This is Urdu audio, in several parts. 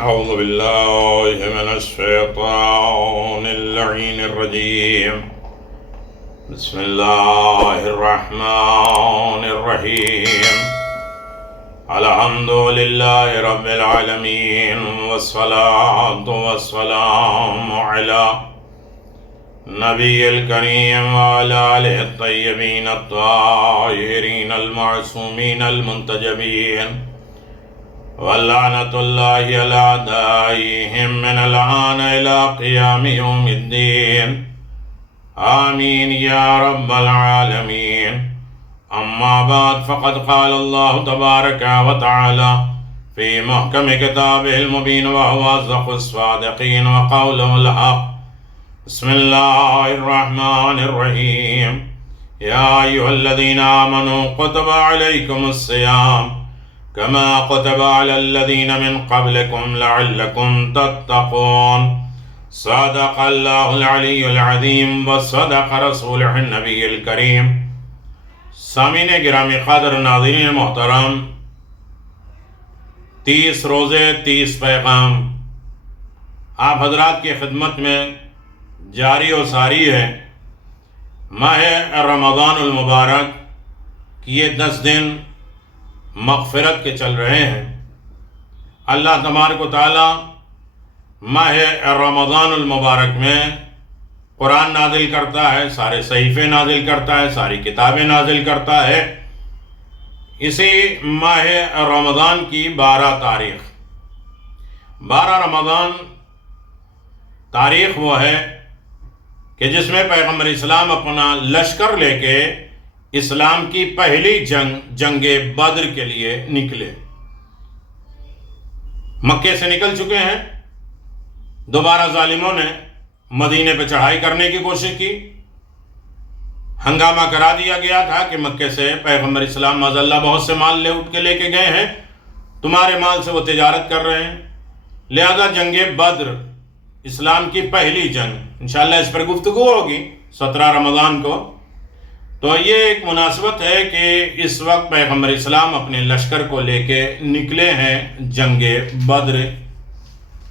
أعوذ بالله من الشيطان اللعين الرجيم. بسم الله الرحمن الرحيم. الحمد لله رب العالمين، والصلاة والسلام على نبي الكريم وعلى آله الطيبين الطاهرين المعصومين المنتجبين، واللعنة الله على أعدائهم من الآن إلى قيام يوم الدين. آمين يا رب العالمين. أما بعد، فقد قال الله تبارك وتعالى في محكم كتابه المبين وهو أصدق الصادقين وقوله الحق. بسم الله الرحمن الرحيم. يا أيها الذين آمنوا كتب عليكم الصيام كما كتب على الذين من قبلكم لعلكم تتقون. صدق الله العلي العظيم وصدق رسوله النبي الكريم. سامعین گرامی قدر، ناظرین محترم، 30 روزے 30 پیغام آپ حضرات کی خدمت میں جاری و ساری ہے۔ ماہ رمضان المبارک کی یہ 10 دن مغفرت کے چل رہے ہیں۔ اللہ تبارک و تعالی ماہ رمضان المبارک میں قرآن نازل کرتا ہے، سارے صحیفے نازل کرتا ہے، ساری کتابیں نازل کرتا ہے۔ اسی ماہ رمضان کی 12 رمضان تاریخ وہ ہے کہ جس میں پیغمبر اسلام اپنا لشکر لے کے اسلام کی پہلی جنگ بدر کے لیے نکلے۔ مکے سے نکل چکے ہیں، دوبارہ ظالموں نے مدینے پہ چڑھائی کرنے کی کوشش کی۔ ہنگامہ کرا دیا گیا تھا کہ مکے سے پیغمبر اسلام معاذاللہ بہت سے مال اٹھ کے لے کے گئے ہیں، تمہارے مال سے وہ تجارت کر رہے ہیں، لہذا جنگ بدر اسلام کی پہلی جنگ، انشاءاللہ اس پر گفتگو ہوگی 17 رمضان کو۔ تو یہ ایک مناسبت ہے کہ اس وقت پیغمبر اسلام اپنے لشکر کو لے کے نکلے ہیں جنگ بدر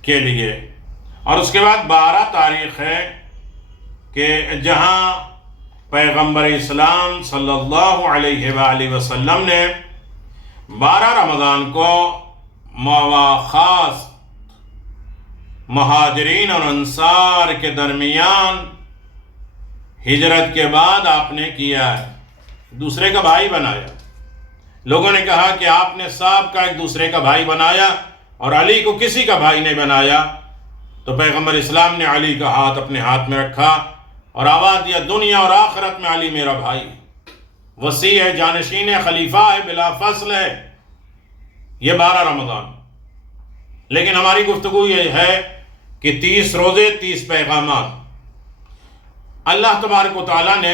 کے لیے۔ اور اس کے بعد 12 تاریخ ہے کہ جہاں پیغمبر اسلام صلی اللہ علیہ وآلہ وسلم نے 12 رمضان کو خاص مہاجرین اور انصار کے درمیان ہجرت کے بعد آپ نے کیا ہے، دوسرے کا بھائی بنایا۔ لوگوں نے کہا کہ آپ نے صاحب کا ایک دوسرے کا بھائی بنایا اور علی کو کسی کا بھائی نہیں بنایا۔ تو پیغمبر اسلام نے علی کا ہاتھ اپنے ہاتھ میں رکھا اور آواز دیا، دنیا اور آخرت میں علی میرا بھائی، وصی ہے، جانشین ہے، خلیفہ ہے، بلا فصل ہے۔ یہ 12 رمضان۔ لیکن ہماری گفتگو یہ ہے کہ 30 روزے 30 پیغامات۔ اللہ تبارک و تعالیٰ نے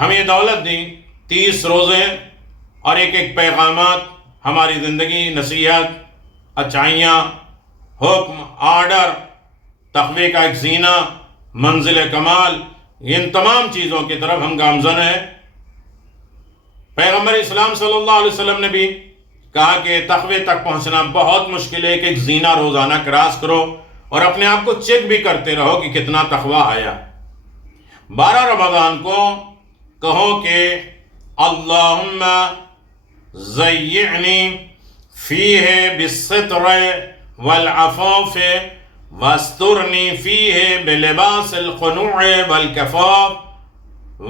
ہمیں یہ دولت دی، 30 روزے اور ایک پیغامات، ہماری زندگی، نصیحت، اچھائیاں، حکم، آرڈر، تقوی کا ایک زینہ، منزل کمال، ان تمام چیزوں کی طرف ہم گامزن ہیں۔ پیغمبر اسلام صلی اللہ علیہ وسلم نے بھی کہا کہ تقوی تک پہنچنا بہت مشکل ہے، کہ ایک زینہ روزانہ کراس کرو اور اپنے آپ کو چیک بھی کرتے رہو کہ کتنا تقوی آیا۔ 12 رمضان کو کہو کہ اللہم زیعنی فیہ بالستر والعفاف واسترنی فیہ بلباس القنوع والکفاف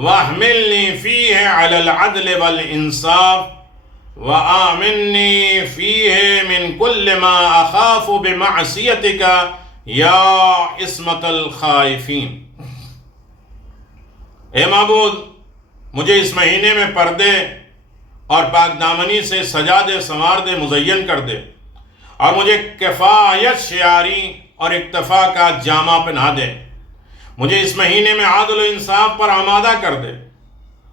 واحملنی فیہ علی العدل والانصاف وآمنی فیہ من کل ما اخاف بمعصیتک یا عصمت الخائفین۔ اے معبود، مجھے اس مہینے میں پردے اور پاک دامنی سے سجا دے، سنوار دے، مزین کر دے، اور مجھے کفایت شعاری اور اکتفا کا جامہ پہنا دے۔ مجھے اس مہینے میں عدل و انصاف پر آمادہ کر دے،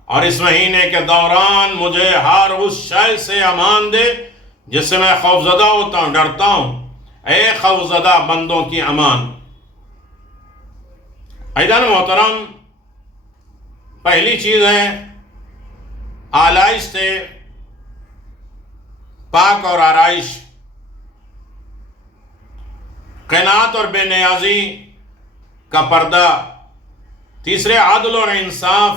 اور اس مہینے کے دوران مجھے ہر اس شے سے امان دے جس سے میں خوفزدہ ہوتا ہوں، ڈرتا ہوں۔ اے خوفزدہ بندوں کی امان۔ عزیزان محترم، پہلی چیز ہے آلائش سے پاک اور آرائش قناعت اور بے نیازی کا پردہ، تیسرے عدل اور انصاف،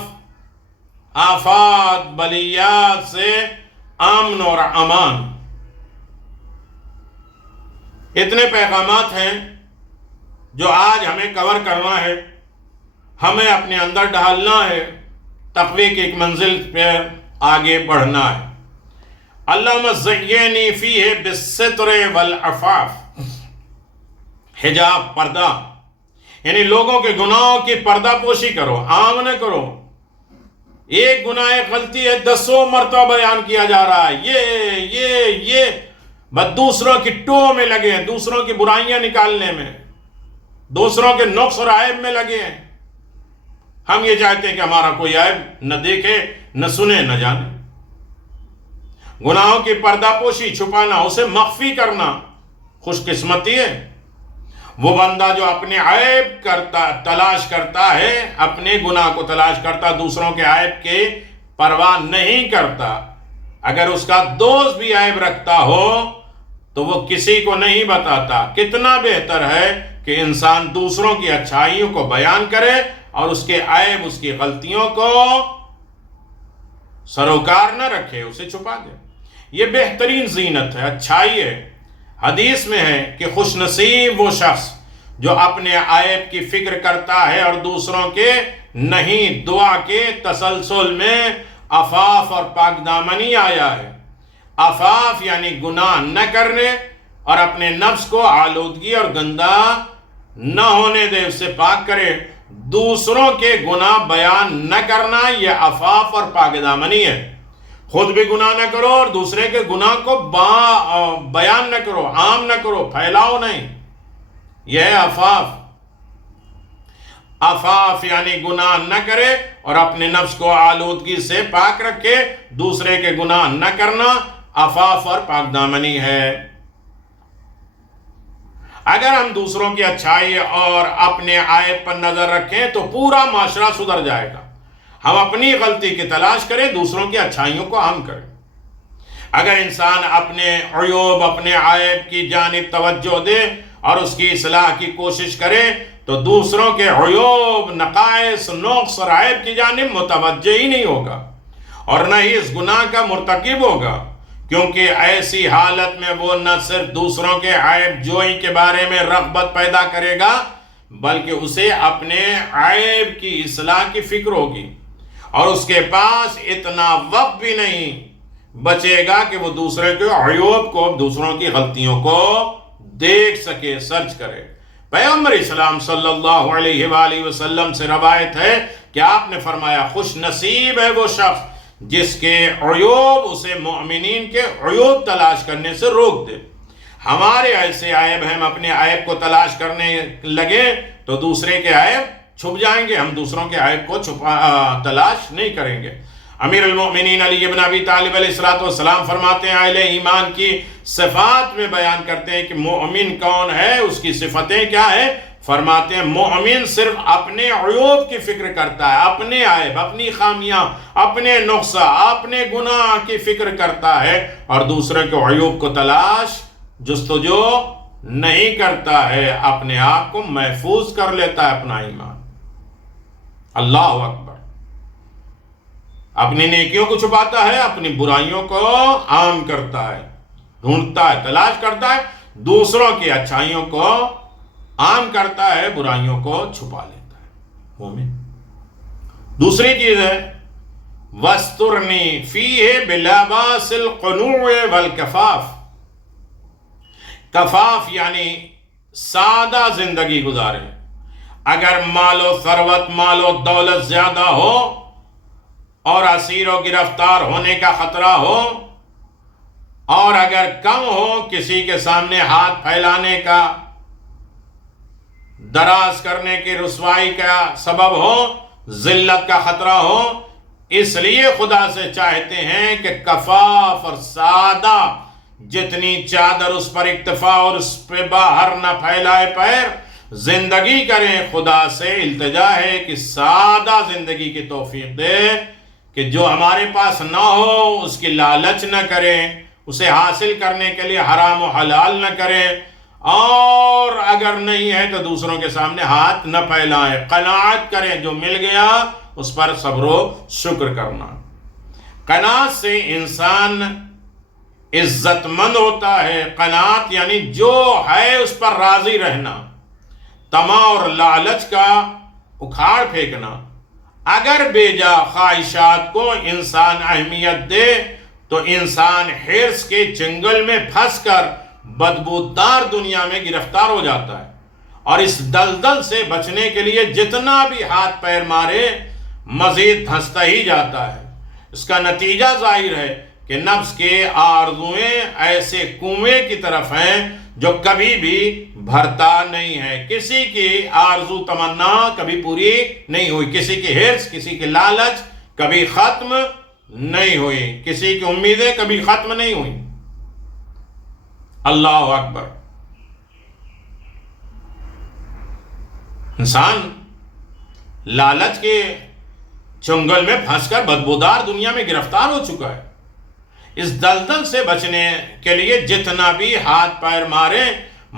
آفات بلیات سے امن اور امان۔ اتنے پیغامات ہیں جو آج ہمیں کور کرنا ہے، ہمیں اپنے اندر ڈھالنا ہے، تقوی کی ایک منزل پہ آگے بڑھنا ہے۔ اللہم زینی فیہ بالستر والعفاف، حجاب، پردہ، یعنی لوگوں کے گناہوں کی پردہ پوشی کرو، عام نہ کرو۔ ایک گناہ ایک غلطی ہے 10 مرتبہ بیان کیا جا رہا ہے، یہ بس دوسروں کی ٹو میں لگے ہیں، دوسروں کی برائیاں نکالنے میں، دوسروں کے نقص اور عیب میں لگے ہیں۔ ہم یہ چاہتے ہیں کہ ہمارا کوئی عیب نہ دیکھے، نہ سنے، نہ جانے۔ گناہوں کی پردہ پوشی، چھپانا، اسے مخفی کرنا خوش قسمتی ہے۔ وہ بندہ جو اپنے عیب تلاش کرتا ہے، اپنے گناہ کو تلاش کرتا، دوسروں کے عیب کے پرواہ نہیں کرتا۔ اگر اس کا دوست بھی عیب رکھتا ہو تو وہ کسی کو نہیں بتاتا۔ کتنا بہتر ہے کہ انسان دوسروں کی اچھائیوں کو بیان کرے اور اس کے عیب، اس کی غلطیوں کو سروکار نہ رکھے، اسے چھپا دے۔ یہ بہترین زینت ہے، اچھائی ہے۔ حدیث میں ہے کہ خوش نصیب وہ شخص جو اپنے عیب کی فکر کرتا ہے اور دوسروں کے نہیں۔ دعا کے تسلسل میں عفاف اور پاک دامنی آیا ہے۔ عفاف یعنی گناہ نہ کرنے اور اپنے نفس کو آلودگی اور گندہ نہ ہونے دے، اس سے پاک کرے۔ دوسروں کے گناہ بیان نہ کرنا، یہ عفاف اور پاک دامنی ہے۔ خود بھی گناہ نہ کرو اور دوسرے کے گناہ کو بیان نہ کرو، عام نہ کرو، پھیلاؤ نہیں۔ یہ ہے عفاف۔ عفاف یعنی گناہ نہ کرے اور اپنے نفس کو آلودگی سے پاک رکھے، دوسرے کے گناہ نہ کرنا عفاف اور پاک دامنی ہے۔ اگر ہم دوسروں کی اچھائی اور اپنے عیب پر نظر رکھیں تو پورا معاشرہ سدھر جائے گا۔ ہم اپنی غلطی کی تلاش کریں، دوسروں کی اچھائیوں کو عام کریں۔ اگر انسان اپنے عیوب، اپنے عیب کی جانب توجہ دے اور اس کی اصلاح کی کوشش کرے تو دوسروں کے عیوب، نقائص، نقص اور عیب کی جانب متوجہ ہی نہیں ہوگا اور نہ ہی اس گناہ کا مرتکب ہوگا، کیونکہ ایسی حالت میں وہ نہ صرف دوسروں کے عیب جوئی کے بارے میں رغبت پیدا کرے گا بلکہ اسے اپنے عیب کی اصلاح کی فکر ہوگی، اور اس کے پاس اتنا وقت بھی نہیں بچے گا کہ وہ دوسرے کے عیوب کو، دوسروں کی غلطیوں کو دیکھ سکے، سرچ کرے۔ پیغمبر اسلام صلی اللہ علیہ وآلہ وسلم سے روایت ہے کہ آپ نے فرمایا، خوش نصیب ہے وہ شخص جس کے عیوب اسے مومنین کے عیوب تلاش کرنے سے روک دے۔ ہمارے ایسے عیب ہیں، ہم اپنے عیب کو تلاش کرنے لگے تو دوسرے کے عیب چھپ جائیں گے، ہم دوسروں کے عیب کو تلاش نہیں کریں گے۔ امیر المؤمنین علی بن ابی طالب علیہ السلام فرماتے ہیں، اہل ایمان کی صفات میں بیان کرتے ہیں کہ مومن کون ہے، اس کی صفتیں کیا ہیں۔ فرماتے ہیں مومن صرف اپنے عیوب کی فکر کرتا ہے، اپنے عیب، اپنی خامیاں، اپنے نقصہ، اپنے گناہ کی فکر کرتا ہے اور دوسرے کے عیوب کو تلاش جستجو نہیں کرتا ہے، اپنے آپ کو محفوظ کر لیتا ہے اپنا ایمان۔ اللہ اکبر۔ اپنی نیکیوں کو چھپاتا ہے، اپنی برائیوں کو عام کرتا ہے، ڈھونڈتا ہے، تلاش کرتا ہے، دوسروں کی اچھائیوں کو عام کرتا ہے، برائیوں کو چھپا لیتا ہے مومن۔ دوسری چیز ہے وَاسْتُرْنِي فِيهِ بِلَبَاسِ الْقُنُوعِ وَالْكَفَافِ۔ کفاف یعنی سادہ زندگی گزارے۔ اگر مال و ثروت، مال و دولت زیادہ ہو اور اسیر و گرفتار ہونے کا خطرہ ہو، اور اگر کم ہو، کسی کے سامنے ہاتھ پھیلانے کا، دراز کرنے کی رسوائی کا سبب ہو، ذلت کا خطرہ ہو، اس لیے خدا سے چاہتے ہیں کہ کفاف اور سادہ، جتنی چادر اس پر اکتفا اور اس پہ باہر نہ پھیلائے پیر، زندگی کریں۔ خدا سے التجا ہے کہ سادہ زندگی کی توفیق دے، کہ جو ہمارے پاس نہ ہو اس کی لالچ نہ کریں، اسے حاصل کرنے کے لیے حرام و حلال نہ کریں، اور اگر نہیں ہے تو دوسروں کے سامنے ہاتھ نہ پھیلائیں، قناعت کریں، جو مل گیا اس پر صبر و شکر کرنا۔ قناعت سے انسان عزت مند ہوتا ہے۔ قناعت یعنی جو ہے اس پر راضی رہنا، طمع اور لالچ کا اکھاڑ پھینکنا۔ اگر بے جا خواہشات کو انسان اہمیت دے تو انسان حرص کے چنگل میں پھنس کر بدبودار دنیا میں گرفتار ہو جاتا ہے، اور اس دلدل سے بچنے کے لیے جتنا بھی ہاتھ پیر مارے مزید دھنستا ہی جاتا ہے۔ اس کا نتیجہ ظاہر ہے کہ نفس کے آرزویں ایسے کنویں کی طرف ہیں جو کبھی بھی بھرتا نہیں ہے۔ کسی کی آرزو تمنا کبھی پوری نہیں ہوئی، کسی کی حرص، کسی کی لالچ کبھی ختم نہیں ہوئی، کسی کی امیدیں کبھی ختم نہیں ہوئی۔ اللہ اکبر۔ انسان لالچ کے چنگل میں پھنس کر بدبودار دنیا میں گرفتار ہو چکا ہے۔ اس دلدل سے بچنے کے لیے جتنا بھی ہاتھ پیر مارے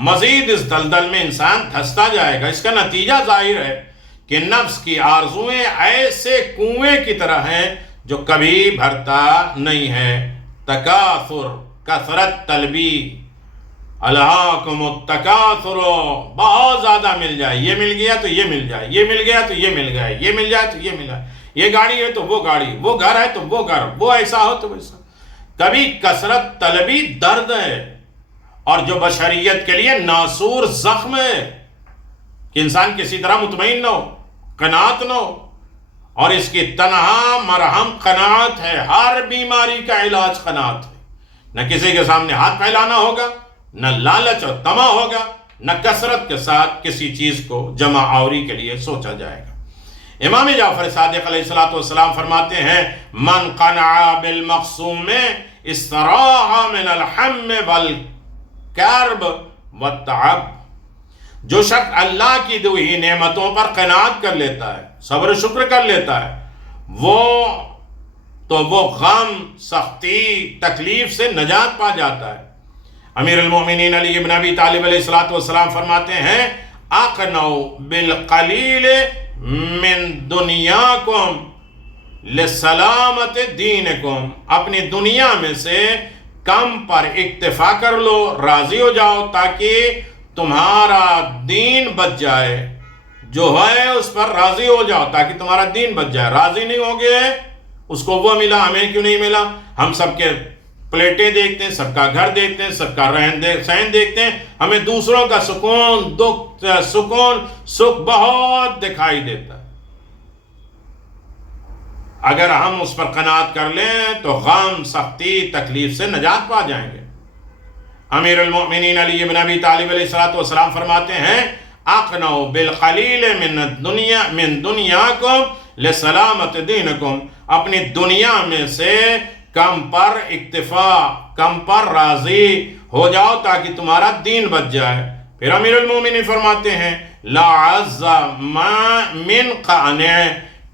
مزید اس دلدل میں انسان دھستا جائے گا۔ اس کا نتیجہ ظاہر ہے کہ نفس کی آرزویں ایسے کنویں کی طرح ہیں جو کبھی بھرتا نہیں ہے۔ تکاثر، کثرت طلبی، الہاکم التکاثر، بہت زیادہ مل جائے، یہ مل گیا تو یہ مل جائے، یہ مل گیا تو یہ مل گیا، یہ مل جائے تو یہ مل جائے، یہ گاڑی ہے تو وہ گاڑی، وہ گھر ہے تو وہ گھر، وہ ایسا ہو تو ویسا۔ کبھی کثرت طلبی درد ہے، اور جو بشریت کے لیے ناسور زخم ہے کہ انسان کسی طرح مطمئن نہ ہو، قناعت نہ ہو، اور اس کی تنہا مرہم قناعت ہے۔ ہر بیماری کا علاج قناعت ہے۔ نہ کسی کے سامنے ہاتھ پھیلانا ہوگا، نہ لالچ اور طمع ہوگا، نہ کثرت کے ساتھ کسی چیز کو جمع آوری کے لیے سوچا جائے گا۔ امام جعفر صادق علیہ السلام فرماتے ہیں، من قنع بالمقسوم استراح من الحم والکرب والتعب۔ جو شخص اللہ کی دی ہوئی نعمتوں پر قناعت کر لیتا ہے، صبر و شکر کر لیتا ہے، وہ غم، سختی، تکلیف سے نجات پا جاتا ہے۔ امیر المومنین علی بن ابی طالب علیہ السلام فرماتے ہیں، اقنعوا بالقلیل من دنیاکم لسلامت دینکم۔ اپنی دنیا میں سے کم پر اکتفا کر لو، راضی ہو جاؤ، تاکہ تمہارا دین بچ جائے۔ جو ہے اس پر راضی ہو جاؤ تاکہ تمہارا دین بچ جائے۔ راضی نہیں ہوگے، اس کو وہ ملا، ہمیں کیوں نہیں ملا؟ ہم سب کے پلیٹیں دیکھتے ہیں، سب کا گھر دیکھتے ہیں، سب کا رہن سہن دیکھتے ہیں، ہمیں دوسروں کا سکون، دکھ، سکھ بہت دکھائی دیتا ہے۔ اگر ہم اس پر قناعت کر لیں تو غم، سختی، تکلیف سے نجات پا جائیں گے۔ امیر المؤمنین علی بن ابی طالب علیہ السلام فرماتے ہیں، اقنعوا بالقلیل من دنیاکم لسلامت دینکم۔ اپنی دنیا میں سے کم پر اکتفا، کم پر راضی ہو جاؤ تاکہ تمہارا دین بچ جائے۔ پھر امیر المومنین فرماتے ہیں، لا عز من قانع،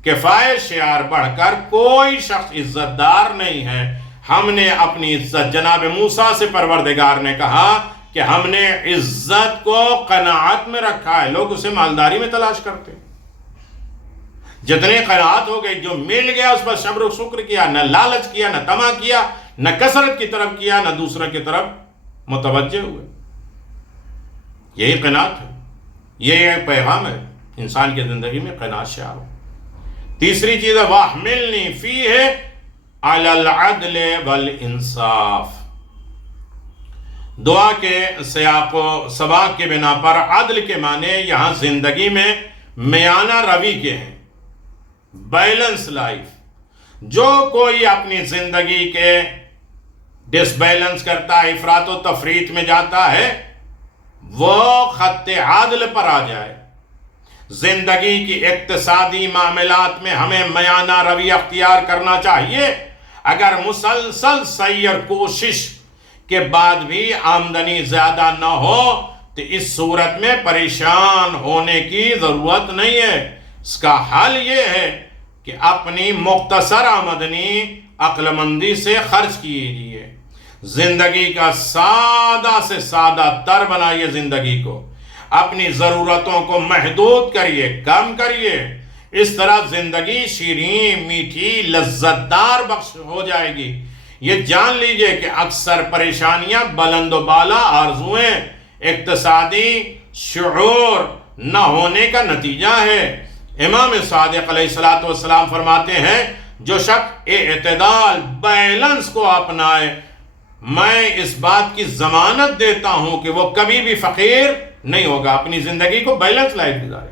کفایت شعار بڑھ کر کوئی شخص عزت دار نہیں ہے۔ ہم نے اپنی عزت جناب موسیٰ سے پروردگار نے کہا کہ ہم نے عزت کو قناعت میں رکھا ہے۔ لوگ اسے مالداری میں تلاش کرتے ہیں۔ جتنے قناعت ہو گئی، جو مل گیا اس پر صبر و شکر کیا، نہ لالچ کیا، نہ طمع کیا، نہ کثرت کی طرف کیا، نہ دوسرے کی طرف متوجہ ہوئے۔ یہی قناعت ہے، یہی پیغام ہے انسان کی زندگی میں، قناعت شعار ہو۔ تیسری چیز ہے، وَاحْمِلْنِي فِيهِ عَلَى الْعَدْلِ وَالْإِنصَافِ۔ دعا کے سیاق و سباق کے بنا پر عدل کے معنی یہاں زندگی میں میانہ روی کے ہیں، بیلنس لائف۔ جو کوئی اپنی زندگی کے ڈس بیلنس کرتا ہے، افراط و تفریط میں جاتا ہے، وہ خط عدل پر آ جائے۔ زندگی کی اقتصادی معاملات میں ہمیں میانہ روی اختیار کرنا چاہیے۔ اگر مسلسل سعی اور کوشش کے بعد بھی آمدنی زیادہ نہ ہو تو اس صورت میں پریشان ہونے کی ضرورت نہیں ہے۔ اس کا حل یہ ہے کہ اپنی مختصر آمدنی عقل مندی سے خرچ کیجیے۔ زندگی کا سادہ سے سادہ تر بنائیے زندگی کو، اپنی ضرورتوں کو محدود کریے، کم کریے، اس طرح زندگی شیریں، میٹھی، لذت دار بخش ہو جائے گی۔ یہ جان لیجئے کہ اکثر پریشانیاں بلند و بالا آرزویں، اقتصادی شعور نہ ہونے کا نتیجہ ہے۔ امام صادق علیہ السلام فرماتے ہیں جو شخص اعتدال، بیلنس کو اپنائے، میں اس بات کی ضمانت دیتا ہوں کہ وہ کبھی بھی فقیر نہیں ہوگا۔ اپنی زندگی کو بیلنس لائف گزارے،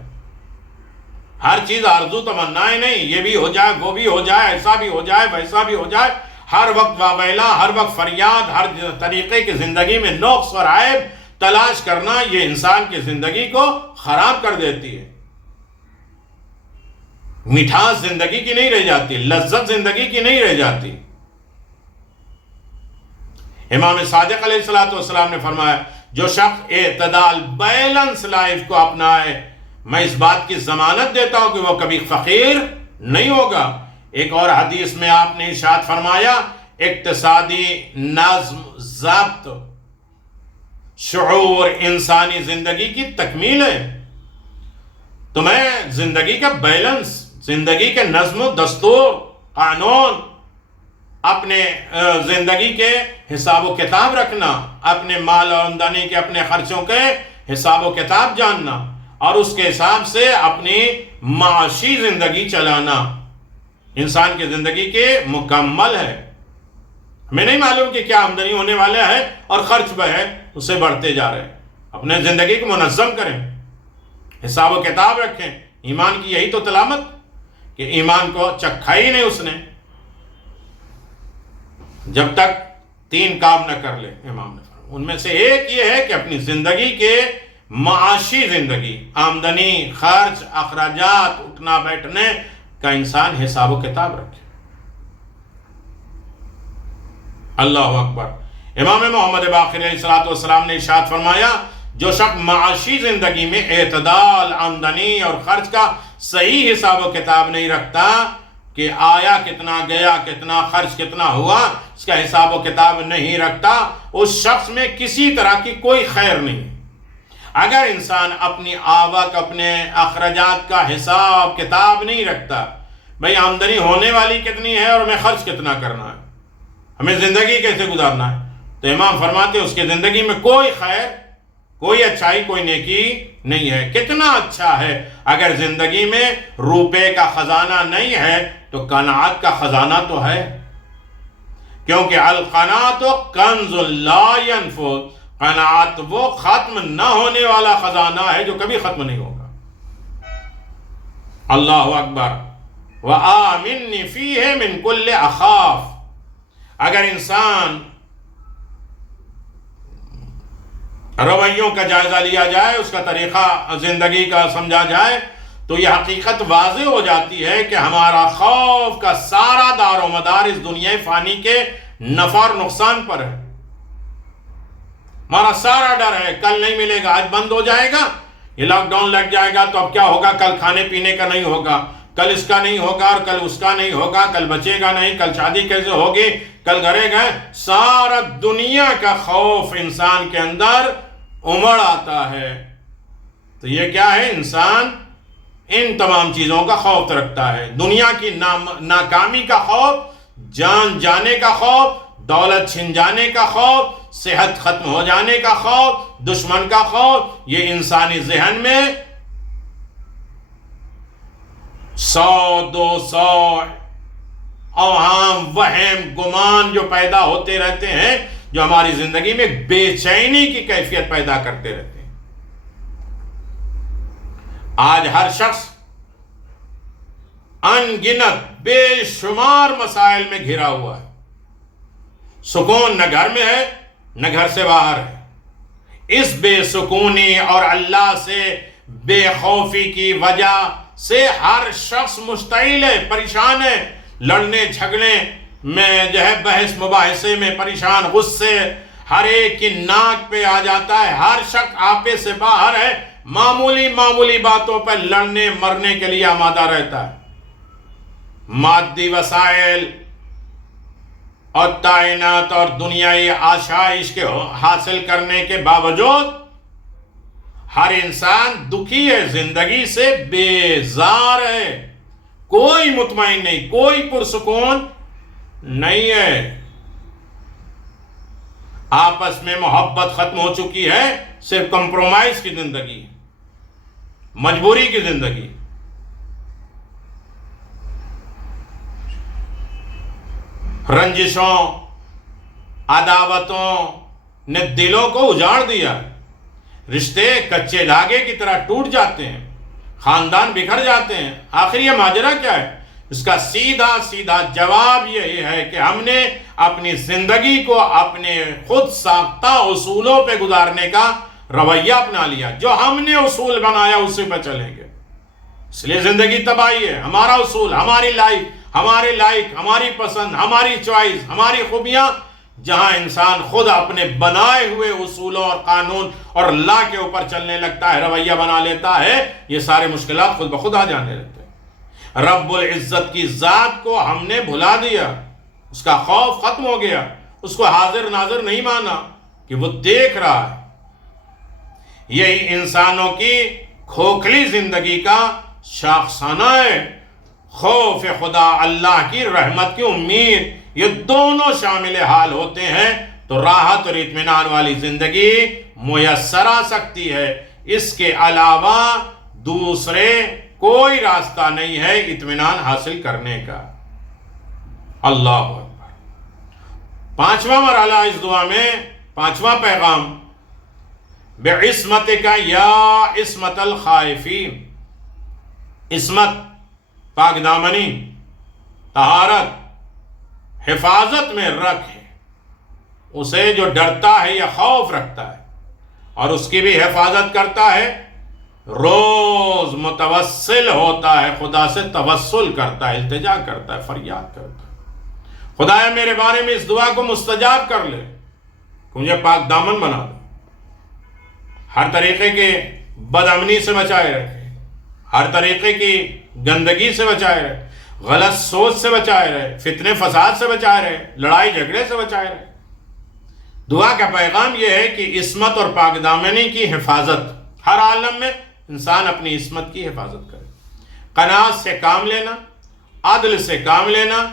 ہر چیز آرزو تمنائیں نہیں، یہ بھی ہو جائے وہ بھی ہو جائے، ایسا بھی ہو جائے ویسا بھی ہو جائے، ہر وقت واویلا، ہر وقت فریاد، ہر طریقے کی زندگی میں نقص اور عیب تلاش کرنا، یہ انسان کی زندگی کو خراب کر دیتی ہے۔ مٹھاس زندگی کی نہیں رہ جاتی، لذت زندگی کی نہیں رہ جاتی۔ امام صادق علیہ السلام نے فرمایا جو شخص اعتدال، بیلنس لائف کو اپنائے، میں اس بات کی ضمانت دیتا ہوں کہ وہ کبھی فقیر نہیں ہوگا۔ ایک اور حدیث میں آپ نے ارشاد فرمایا اقتصادی نظم، ضبط، شعور انسانی زندگی کی تکمیل ہے۔ تو میں زندگی کا بیلنس، زندگی کے نظم و دستور، قانون، اپنے زندگی کے حساب و کتاب رکھنا، اپنے مال اور آمدنی کے، اپنے خرچوں کے حساب و کتاب جاننا، اور اس کے حساب سے اپنی معاشی زندگی چلانا انسان کی زندگی کے مکمل ہے۔ ہمیں نہیں معلوم کہ کیا آمدنی ہونے والا ہے اور خرچ بھی ہے اسے بڑھتے جا رہے ہیں۔ اپنے زندگی کو منظم کریں، حساب و کتاب رکھیں۔ ایمان کی یہی تو علامت کہ ایمان کو چکھا ہی نہیں اس نے جب تک 3 کام نہ کر لے۔ امام نے فرمایا ان میں سے ایک یہ ہے کہ اپنی زندگی کے معاشی زندگی، آمدنی، خرچ، اخراجات، اٹھنا بیٹھنے کا انسان حساب و کتاب رکھے۔ اللہ اکبر۔ امام محمد باقر علیہ السلام نے ارشاد فرمایا جو شخص معاشی زندگی میں اعتدال، آمدنی اور خرچ کا صحیح حساب و کتاب نہیں رکھتا کہ آیا کتنا، گیا کتنا، خرچ کتنا ہوا، اس کا حساب و کتاب نہیں رکھتا، اس شخص میں کسی طرح کی کوئی خیر نہیں۔ اگر انسان اپنی آوک، اپنے اخراجات کا حساب کتاب نہیں رکھتا، بھئی آمدنی ہونے والی کتنی ہے اور ہمیں خرچ کتنا کرنا ہے، ہمیں زندگی کیسے گزارنا ہے، تو امام فرماتے ہیں اس کی زندگی میں کوئی خیر، کوئی اچھائی، کوئی نیکی نہیں ہے۔ کتنا اچھا ہے اگر زندگی میں روپے کا خزانہ نہیں ہے تو قناعت کا خزانہ تو ہے، کیونکہ القناعت کنز لا ينفد، قناعت وہ ختم نہ ہونے والا خزانہ ہے جو کبھی ختم نہیں ہوگا۔ اللہ اکبر۔ وَآمِنِّ فِيهِ مِن كُلِّ أَخَافٍ۔ اگر انسان رویوں کا جائزہ لیا جائے، اس کا طریقہ زندگی کا سمجھا جائے، تو یہ حقیقت واضح ہو جاتی ہے کہ ہمارا خوف کا سارا دار و مدار اس دنیا فانی کے نفع اور نقصان پر ہے۔ ہمارا سارا ڈر ہے کل نہیں ملے گا، آج بند ہو جائے گا، یہ لاک ڈاؤن لگ جائے گا تو اب کیا ہوگا، کل کھانے پینے کا نہیں ہوگا، کل اس کا نہیں ہوگا اور کل اس کا نہیں ہوگا، کل بچے گا نہیں، کل شادی کیسے ہوگی، کل گھرے گئے، سارا دنیا کا خوف انسان کے اندر امڑ آتا ہے۔ تو یہ کیا ہے، انسان ان تمام چیزوں کا خوف رکھتا ہے، دنیا کی ناکامی کا خوف، جان جانے کا خوف، دولت چھن جانے کا خوف، صحت ختم ہو جانے کا خوف، دشمن کا خوف، یہ انسانی ذہن میں 100-200 اوہام، وہم، گمان جو پیدا ہوتے رہتے ہیں، جو ہماری زندگی میں بے چینی کی کیفیت پیدا کرتے رہتے ہیں۔ آج ہر شخص ان گنت بے شمار مسائل میں گھرا ہوا ہے، سکون نہ گھر میں ہے نہ گھر سے باہر ہے۔ اس بے سکونی اور اللہ سے بے خوفی کی وجہ سے ہر شخص مشتعل ہے، پریشان ہے، لڑنے جھگڑنے میں جو ہے بحث مباحثے میں پریشان، غصے ہر ایک کی ناک پہ آ جاتا ہے، ہر شخص آپے سے باہر ہے، معمولی باتوں پر لڑنے مرنے کے لیے آمادہ رہتا ہے۔ مادی وسائل اور تعینات اور دنیائی آشائش کے حاصل کرنے کے باوجود ہر انسان دکھی ہے، زندگی سے بیزار ہے، کوئی مطمئن نہیں، کوئی پرسکون نہیں ہے، آپس میں محبت ختم ہو چکی ہے، صرف کمپرومائز کی زندگی، مجبوری کی زندگی۔ رنجشوں، عداوتوں نے دلوں کو اجاڑ دیا، رشتے کچے دھاگے کی طرح ٹوٹ جاتے ہیں، خاندان بکھر جاتے ہیں۔ آخر یہ ماجرا کیا ہے؟ اس کا سیدھا سیدھا جواب یہی ہے کہ ہم نے اپنی زندگی کو اپنے خود ساختہ اصولوں پہ گزارنے کا رویہ اپنا لیا، جو ہم نے اصول بنایا اسی پہ چلیں گے، اس لیے زندگی تباہی ہے۔ ہمارا اصول، ہماری لائف، ہمارے لائق، ہماری پسند، ہماری چوائس، ہماری خوبیاں، جہاں انسان خود اپنے بنائے ہوئے اصولوں اور قانون اور لا کے اوپر چلنے لگتا ہے، رویہ بنا لیتا ہے، یہ سارے مشکلات خود بخود آ جانے لگتے ہیں۔ رب العزت کی ذات کو ہم نے بھلا دیا، اس کا خوف ختم ہو گیا، اس کو حاضر ناظر نہیں مانا کہ وہ دیکھ رہا ہے۔ یہی انسانوں کی کھوکھلی زندگی کا شاخسانہ ہے۔ خوف خدا، اللہ کی رحمت کی امید، یہ دونوں شامل حال ہوتے ہیں تو راحت اور اطمینان والی زندگی میسر آ سکتی ہے۔ اس کے علاوہ دوسرے کوئی راستہ نہیں ہے اطمینان حاصل کرنے کا۔ اللہ اکبر۔ پانچواں مرحلہ اس دعا میں، پانچواں پیغام، بعصمتک یا عصمت الخائفین، عصمت، پاک دامنی، طہارت، حفاظت میں رکھے اسے جو ڈرتا ہے یا خوف رکھتا ہے، اور اس کی بھی حفاظت کرتا ہے، روز متوسل ہوتا ہے، خدا سے توسل کرتا ہے، التجا کرتا ہے، فریاد کرتا ہے، خدایا میرے بارے میں اس دعا کو مستجاب کر لے کہ مجھے پاک دامن بنا دو، ہر طریقے کے بد امنی سے بچائے رکھے، ہر طریقے کی گندگی سے بچائے رہے، غلط سوچ سے بچائے رہے، فتنے فساد سے بچائے رہے، لڑائی جھگڑے سے بچائے رہے۔ دعا کا پیغام یہ ہے کہ عصمت اور پاک دامنی کی حفاظت، ہر عالم میں انسان اپنی عصمت کی حفاظت کرے، قناعت سے کام لینا، عدل سے کام لینا،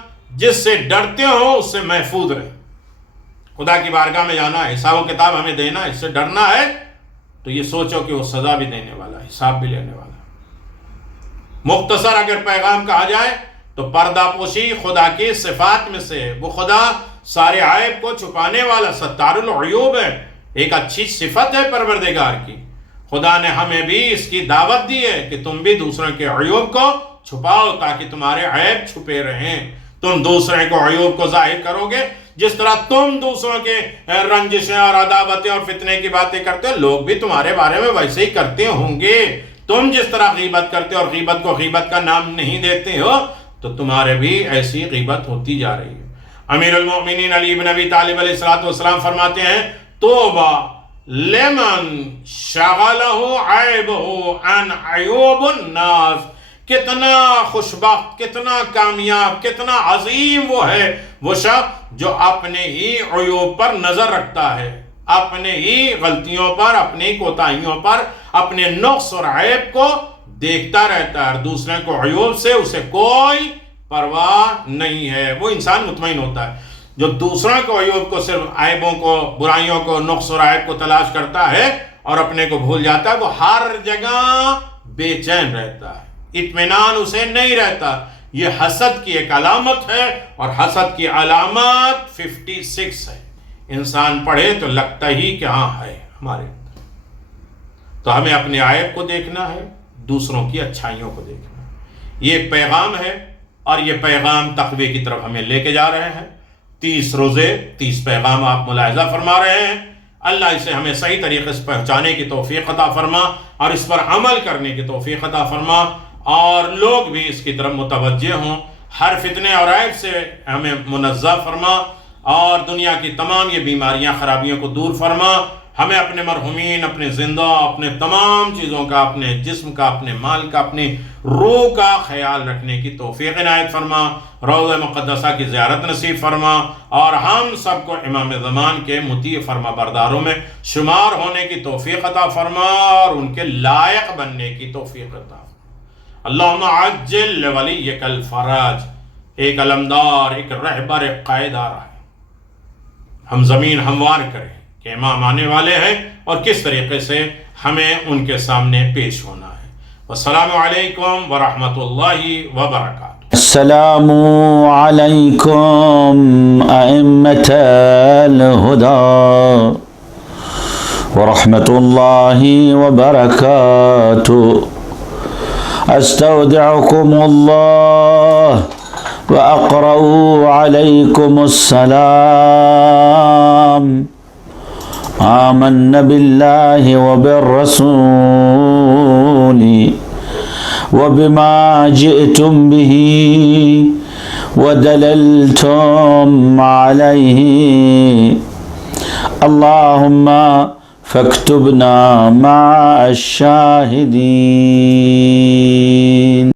جس سے ڈرتے ہو اس سے محفوظ رہے۔ خدا کی بارگاہ میں جانا ہے، حساب و کتاب ہمیں دینا ہے، اس سے ڈرنا ہے تو یہ سوچو کہ وہ سزا بھی دینے والا ہے، حساب بھی لینے والا ہے۔ مختصر اگر پیغام کہا جائے تو پردہ پوشی خدا کی صفات میں سے، وہ خدا سارے عیب کو چھپانے والا ستار العیوب ہے، ایک اچھی صفت ہے پروردگار کی۔ خدا نے ہمیں بھی اس کی دعوت دی ہے کہ تم بھی دوسروں کے عیوب کو چھپاؤ تاکہ تمہارے عیب چھپے رہیں۔ تم دوسرے کو عیوب کو ظاہر کرو گے، جس طرح تم دوسروں کے رنجشیں اور عداوتیں اور فتنے کی باتیں کرتے ہو، لوگ بھی تمہارے بارے میں ویسے ہی کرتے ہوں گے۔ تم جس طرح غیبت کرتے ہو اور غیبت کو غیبت کا نام نہیں دیتے ہو تو تمہارے بھی ایسی غیبت ہوتی جا رہی ہے۔ امیر المؤمنین علی بن ابی طالب علیہ السلام فرماتے ہیں، توبہ لمن شغلہ عیبہ عن عیوب الناس، کتنا خوشبخت، کتنا کامیاب، کتنا عظیم وہ ہے وہ شخص جو اپنے ہی عیوب پر نظر رکھتا ہے، اپنے ہی غلطیوں پر، اپنی کوتاہیوں پر، اپنے نقص اور عیب کو دیکھتا رہتا ہے، دوسرے کو عیوب سے اسے کوئی پرواہ نہیں ہے۔ وہ انسان مطمئن ہوتا ہے جو دوسروں کو عیوب کو، صرف عیبوں کو، برائیوں کو، نقص اور عیب کو تلاش کرتا ہے اور اپنے کو بھول جاتا ہے، وہ ہر جگہ بے چین رہتا ہے، اطمینان اسے نہیں رہتا۔ یہ حسد کی ایک علامت ہے، اور حسد کی علامت 56 ہے۔ انسان پڑھے تو لگتا ہی کہ ہاں ہے ہمارے اندر۔ تو ہمیں اپنے عیب کو دیکھنا ہے، دوسروں کی اچھائیوں کو دیکھنا ہے۔ یہ ایک پیغام ہے، اور یہ پیغام تقوی کی طرف ہمیں لے کے جا رہے ہیں۔ 30 روزے 30 پیغام آپ ملاحظہ فرما رہے ہیں۔ اللہ اسے ہمیں صحیح طریقے سے پہنچانے کی توفیق عطا فرما، اور اس پر عمل کرنے کی توفیق عطا فرما، اور لوگ بھی اس کی طرف متوجہ ہوں۔ ہر فتنے اور عیب سے ہمیں منزہ فرما، اور دنیا کی تمام یہ بیماریاں، خرابیوں کو دور فرما۔ ہمیں اپنے مرحومین، اپنے زندہ، اپنے تمام چیزوں کا، اپنے جسم کا، اپنے مال کا، اپنی روح کا خیال رکھنے کی توفیق عنایت فرما، روضہ مقدسہ کی زیارت نصیب فرما، اور ہم سب کو امام زمان کے مطیع فرما برداروں میں شمار ہونے کی توفیق عطا فرما، اور ان کے لائق بننے کی توفیق عطا فرما۔ اللہم عجل لولیک الفرج، ایک علمدار، ایک رہبر، ایک قائد آ رہا ہے، ہم زمین ہموار کریں کہ امام آنے والے ہیں اور کس طریقے سے ہمیں ان کے سامنے پیش ہونا ہے۔ والسلام علیکم ورحمۃ اللہ وبرکاتہ۔ السلام علیکم ائمة الہدی ورحمۃ اللہ وبرکاتہ۔ استودعکم اللہ وأقرأ عليكم السلام۔ آمنا بالله وبالرسول وبما جئتم به ودللتم عليه، اللهم فاكتبنا مع الشاهدين۔